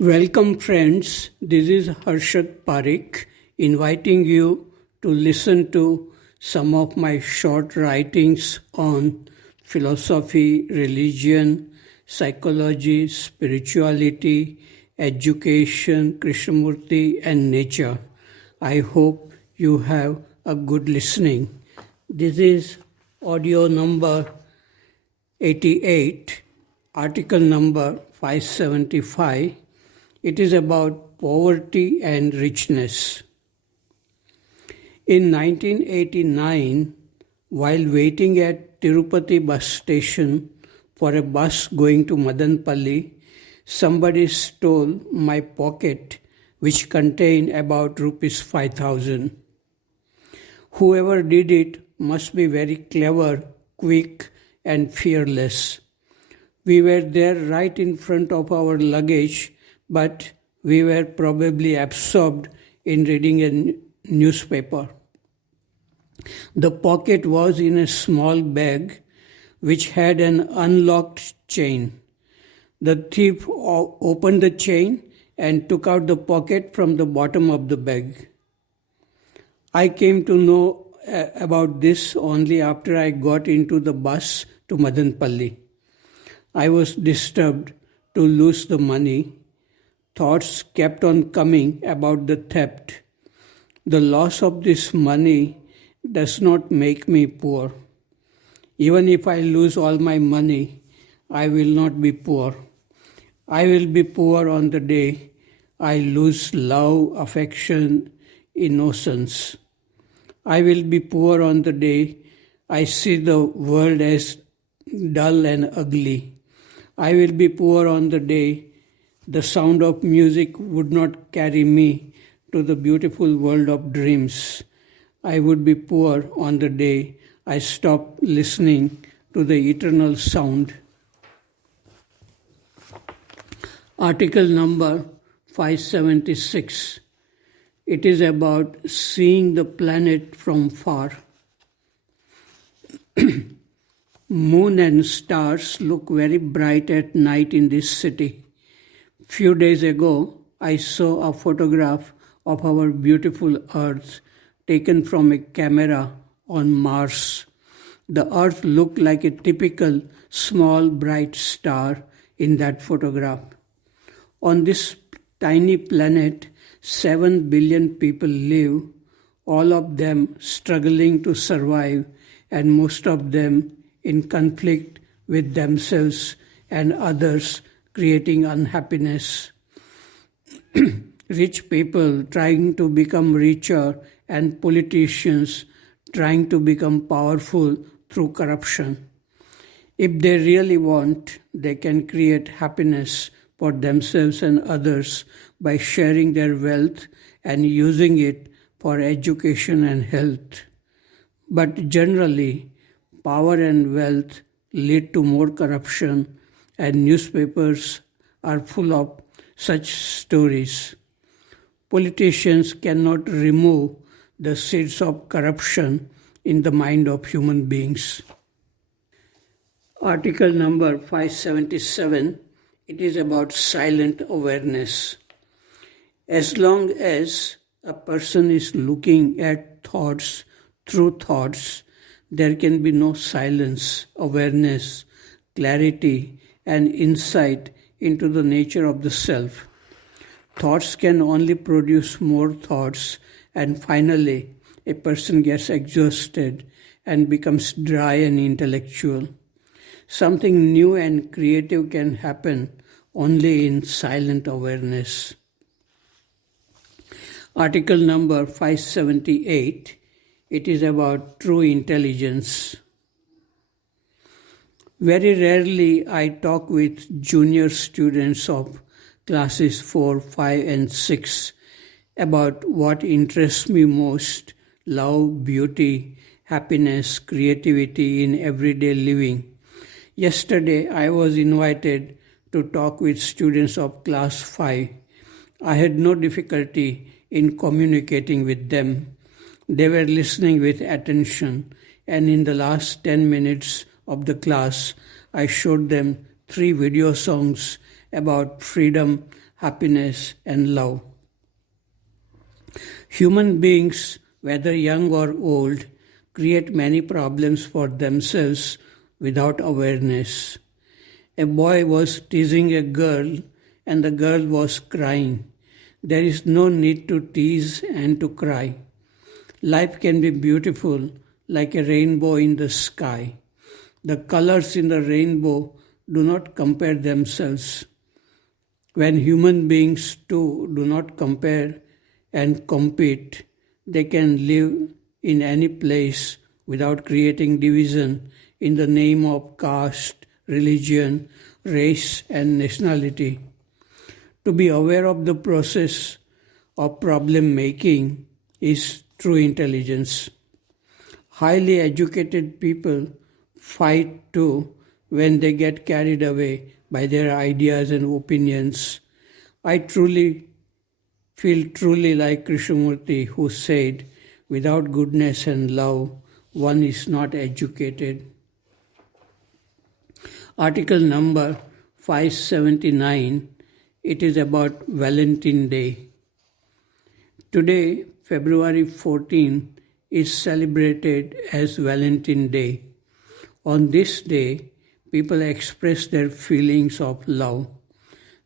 Welcome, friends. This is Harshad Parikh inviting you to listen to some of my short writings on philosophy, religion, psychology, spirituality, education, Krishnamurti, and nature. I hope you have a good listening. This is audio number 88, article number 575. It is about poverty and richness. In 1989, while waiting at Tirupati bus station for a bus going to Madanpalli, somebody stole my pocket, which contained about rupees 5,000. Whoever did it must be very clever, quick, and fearless. We were there right in front of our luggage, but we were probably absorbed in reading a newspaper. The pocket was in a small bag which had an unlocked chain. The thief opened the chain and took out the pocket from the bottom of the bag. I came to know about this only after I got into the bus to Madanpalli. I was disturbed to lose the money. Thoughts kept on coming about the theft. The loss of this money does not make me poor. Even if I lose all my money, I will not be poor. I will be poor on the day I lose love, affection, innocence. I will be poor on the day I see the world as dull and ugly. I will be poor on the day the sound of music would not carry me to the beautiful world of dreams. I would be poor on the day I stop listening to the eternal sound. Article number 576. It is about seeing the planet from far. Moon and stars look very bright at night in this city. Few days ago, I saw a photograph of our beautiful Earth taken from a camera on Mars. The Earth looked like a typical small bright star in that photograph. On this tiny planet, 7 billion people live, all of them struggling to survive, and most of them in conflict with themselves and others, creating unhappiness. Rich people trying to become richer and politicians trying to become powerful through corruption. If they really want, they can create happiness for themselves and others by sharing their wealth and using it for education and health. But generally, power and wealth lead to more corruption, and newspapers are full of such stories. Politicians cannot remove the seeds of corruption in the mind of human beings. Article number 577, it is about silent awareness. As long as a person is looking at thoughts through thoughts, there can be no silence, awareness, clarity, and insight into the nature of the self. Thoughts can only produce more thoughts, and finally, a person gets exhausted and becomes dry and intellectual. Something new and creative can happen only in silent awareness. Article number 578, it is about true intelligence. Very rarely I talk with junior students of classes 4, 5, and 6 about what interests me most: love, beauty, happiness, creativity in everyday living. Yesterday I was invited to talk with students of class 5. I had no difficulty in communicating with them. They were listening with attention, and in the last 10 minutes of the class, I showed them 3 video songs about freedom, happiness, and love. Human beings, whether young or old, create many problems for themselves without awareness. A boy was teasing a girl and the girl was crying. There is no need to tease and to cry. Life can be beautiful like a rainbow in the sky. The colors in the rainbow do not compare themselves. When human beings too do not compare and compete, they can live in any place without creating division in the name of caste, religion, race, and nationality. To be aware of the process of problem making is true intelligence. Highly educated people fight too when they get carried away by their ideas and opinions. I feel truly like Krishnamurti, who said, without goodness and love, one is not educated. Article number 579, it is about Valentine Day. Today, February 14, is celebrated as Valentine Day. On this day, people express their feelings of love.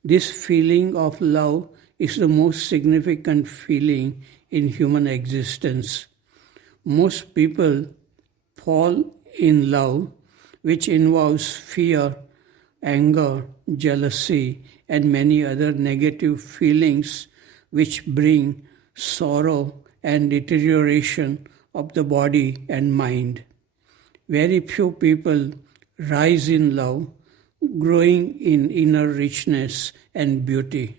This feeling of love is the most significant feeling in human existence. Most people fall in love, which involves fear, anger, jealousy, and many other negative feelings which bring sorrow and deterioration of the body and mind. Very few people rise in love, growing in inner richness and beauty.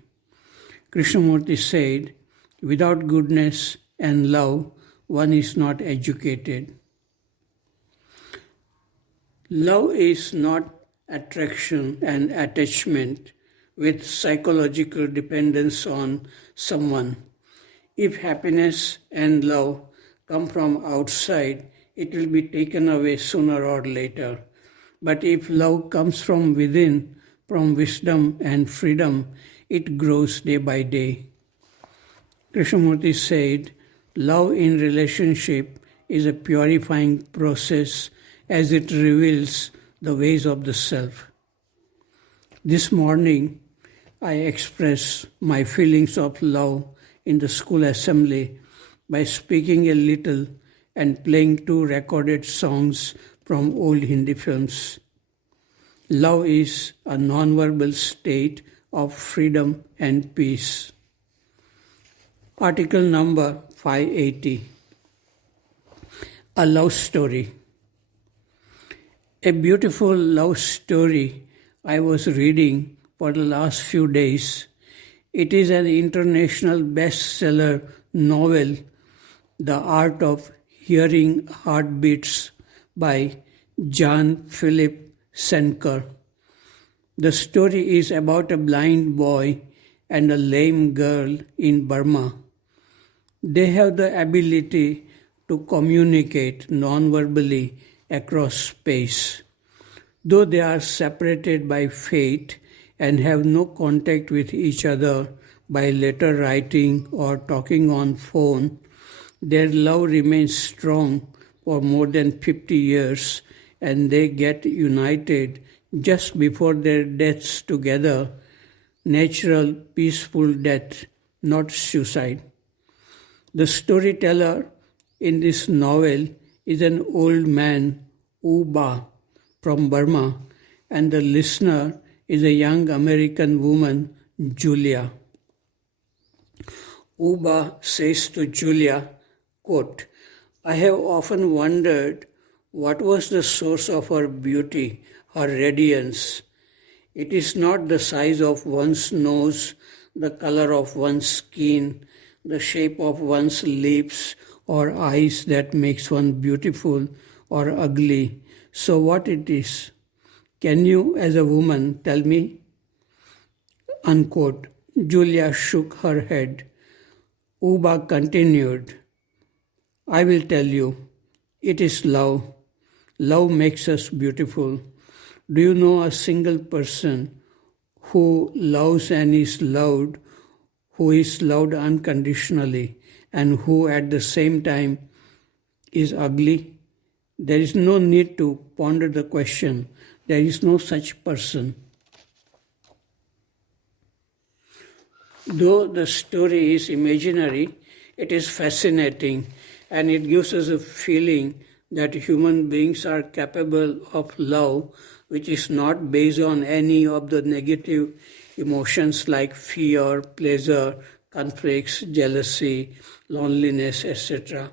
Krishnamurti said, without goodness and love, one is not educated. Love is not attraction and attachment with psychological dependence on someone. If happiness and love come from outside, it will be taken away sooner or later. But if love comes from within, from wisdom and freedom, it grows day by day. Krishnamurti said, love in relationship is a purifying process as it reveals the ways of the self. This morning, I expressed my feelings of love in the school assembly by speaking a little and playing 2 recorded songs from old Hindi films. Love is a non-verbal state of freedom and peace. Article number 580. A love story. A beautiful love story I was reading for the last few days. It is an international bestseller novel, The Art of Hearing Heartbeats by Jean-Philippe Senker. The story is about a blind boy and a lame girl in Burma. They have the ability to communicate non-verbally across space. Though they are separated by fate and have no contact with each other by letter writing or talking on phone, their love remains strong for more than 50 years and they get united just before their deaths together, natural, peaceful death, not suicide. The storyteller in this novel is an old man, Uba, from Burma, and the listener is a young American woman, Julia. Uba says to Julia, quote, I have often wondered what was the source of her beauty, her radiance. It is not the size of one's nose, the color of one's skin, the shape of one's lips or eyes that makes one beautiful or ugly. So what it is? Can you, as a woman, tell me? Unquote. Julia shook her head. Uba continued, I will tell you. It is love. Love makes us beautiful. Do you know a single person who loves and is loved, who is loved unconditionally, and who at the same time is ugly? There is no need to ponder the question. There is no such person. Though the story is imaginary, it is fascinating and it gives us a feeling that human beings are capable of love which is not based on any of the negative emotions like fear, pleasure, conflicts, jealousy, loneliness, etc.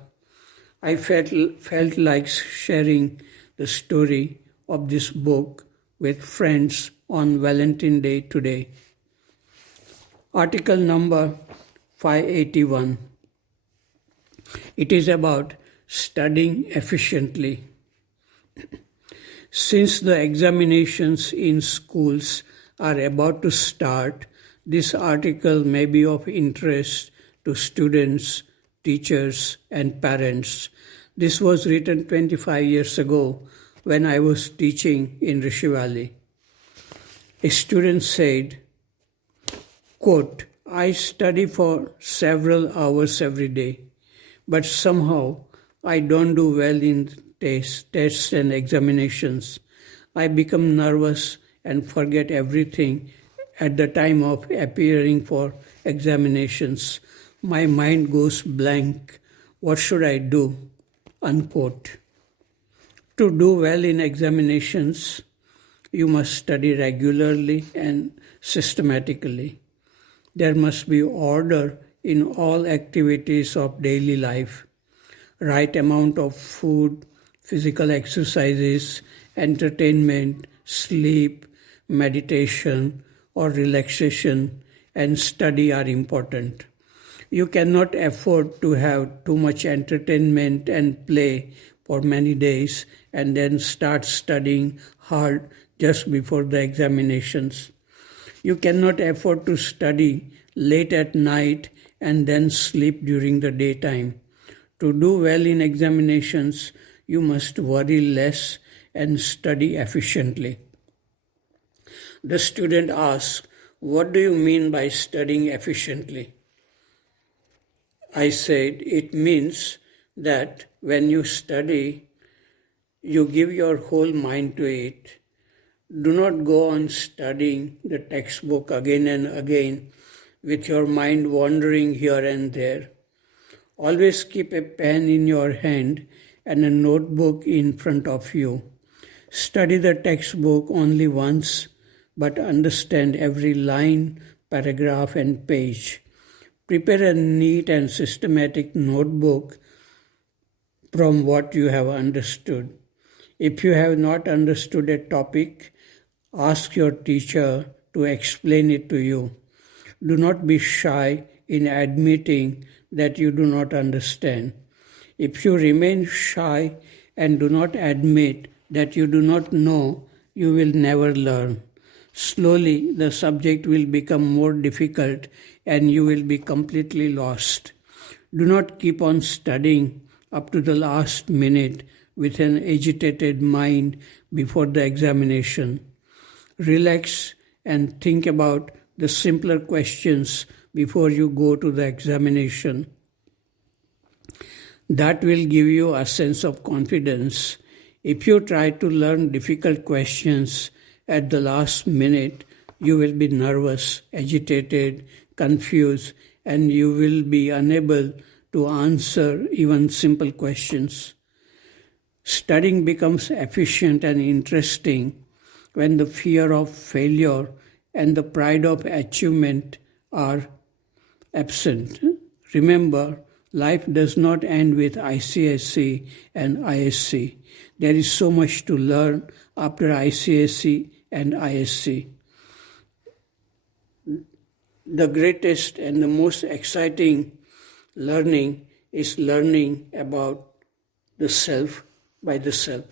I felt like sharing the story of this book with friends on Valentine Day today. Article number 581. It is about studying efficiently. Since the examinations in schools are about to start, this article may be of interest to students, teachers, and parents. This was written 25 years ago when I was teaching in Rishi Valley. A student said, quote, I study for several hours every day, but somehow I don't do well in tests and examinations. I become nervous and forget everything at the time of appearing for examinations. My mind goes blank. What should I do? Unquote. To do well in examinations, you must study regularly and systematically. There must be order in all activities of daily life. Right amount of food, physical exercises, entertainment, sleep, meditation or relaxation and study are important. You cannot afford to have too much entertainment and play for many days and then start studying hard just before the examinations. You cannot afford to study late at night and then sleep during the daytime. To do well in examinations, you must worry less and study efficiently. The student asks, what do you mean by studying efficiently? I said, it means that when you study, you give your whole mind to it. Do not go on studying the textbook again and again with your mind wandering here and there. Always keep a pen in your hand and a notebook in front of you. Study the textbook only once, but understand every line, paragraph, and page. Prepare a neat and systematic notebook from what you have understood. If you have not understood a topic, ask your teacher to explain it to you. Do not be shy in admitting that you do not understand. If you remain shy and do not admit that you do not know, you will never learn. Slowly, the subject will become more difficult and you will be completely lost. Do not keep on studying up to the last minute with an agitated mind before the examination. Relax and think about the simpler questions before you go to the examination. That will give you a sense of confidence. If you try to learn difficult questions at the last minute, you will be nervous, agitated, confused, and you will be unable to answer even simple questions. Studying becomes efficient and interesting when the fear of failure and the pride of achievement are absent. Remember, life does not end with ICSE and ISC. There is so much to learn after ICSE and ISC. The greatest and the most exciting learning is learning about the self by the self.